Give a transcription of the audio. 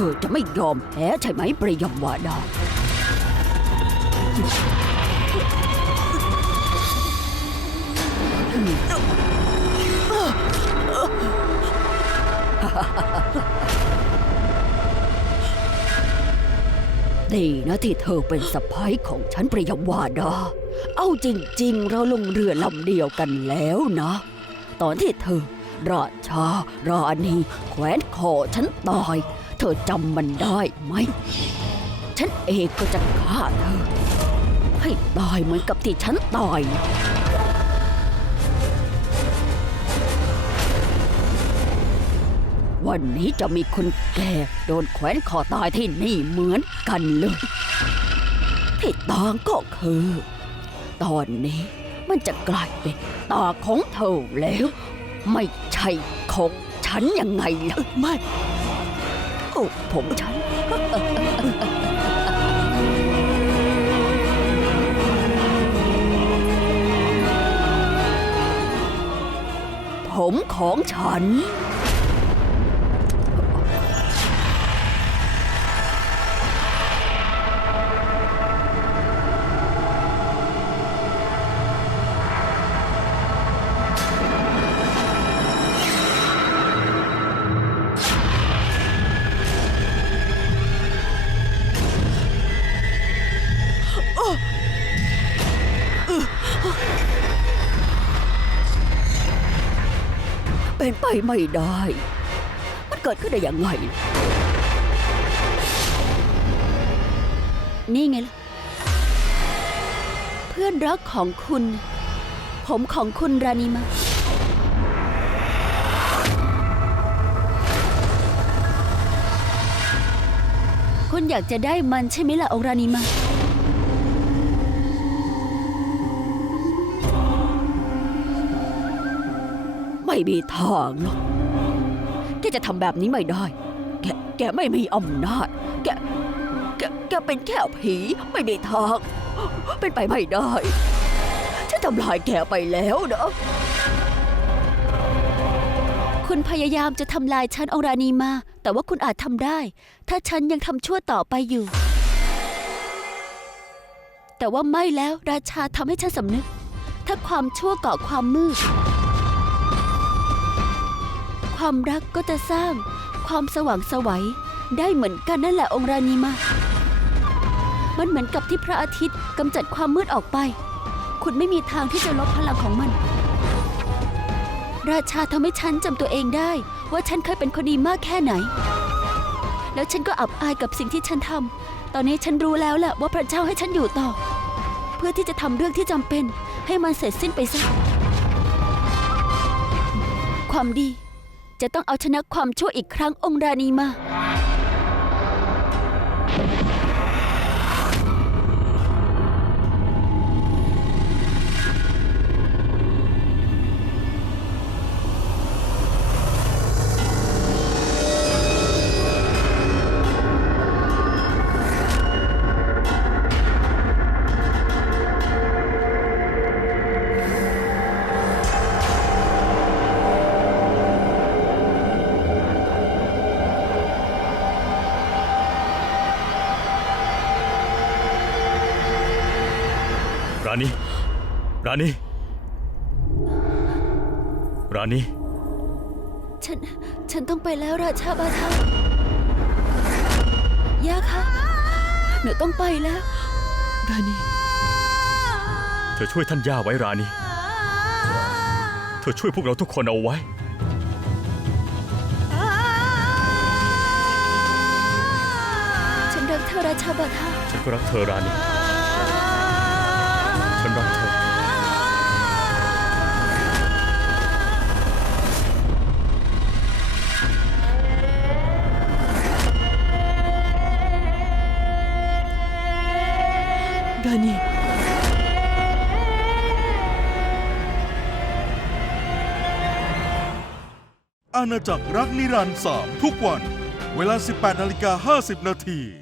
ธอจะไม่ยอมแพ้ใช่ไหมปริยมวาดา ดีนะที่เธอเป็นสะพ้ายของฉันปริยมวาดา เอาจริงๆ เราลงเรือลำเดียวกันแล้วนะ ตอนที่เธอราชาราณีแขวนคอฉันตาย เธอจำมันได้ไหม ฉันเองก็จะฆ่าเธอ ให้ตายเหมือนกับที่ฉันตายนะวันนี้จะมีคนแก่โดนแขวนคอตายที่นี่เหมือนกันเลยที่ตางก็คือ ตอนนี้มันจะกลายเป็นตาของเธอแล้ว ไม่ใช่ของฉันยังไงล่ะไม่ โอ้ผมฉัน ผมของฉัน เป็นไปไม่ได้ มันเกิดขึ้นได้ยังไง นี่ไงล่ะ เพื่อนรักของคุณ ผมของคุณรานีมาคุณอยากจะได้มันใช่ไหมล่ะองรานีมา ไม่มีทางหรอก แกจะทำแบบนี้ไม่ได้ แก แกไม่มีอำนาจ แก แก แกเป็นแค่ผีไม่มีทาง เป็นไปไม่ได้ ฉันทำลายแกไปแล้วนะคุณพยายามจะทำลายฉันองรานีมา แต่ว่าคุณอาจทำได้ ถ้าฉันยังทำชั่วต่อไปอยู่ แต่ว่าไม่แล้วราชาทำให้ฉันสำนึก ถ้าความชั่วก่อความมืด ความรักก็จะสร้างความสว่างสวัยได้เหมือนกันนั่นแหละองค์รานีมา มันเหมือนกับที่พระอาทิตย์กำจัดความมืดออกไป คุณไม่มีทางที่จะลบพลังของมัน ราชาทำให้ฉันจำตัวเองได้ ว่าฉันเคยเป็นคนดีมากแค่ไหน แล้วฉันก็อับอายกับสิ่งที่ฉันทำ ตอนนี้ฉันรู้แล้วแหละว่าพระเจ้าให้ฉันอยู่ต่อ เพื่อที่จะทำเรื่องที่จำเป็น ให้มันเสร็จสิ้นไปซะ ความดี จะต้องเอาชนะความชั่วอีกครั้งองค์รานีมา ราณีราณีราณีฉัน ฉันต้องไปแล้วราชาบาทาย่าคะหนูต้องไปแล้ว ราณีเธอช่วยท่านย่าไว้ราณีเธอช่วยพวกเราทุกคนเอาไว้ฉันรักเธอราชาบาทาฉันก็รักเธอราณี ดานีอาณาจักรรักนิรันดร์3ทุกวัน เวลา 18นาฬิกา50 นาที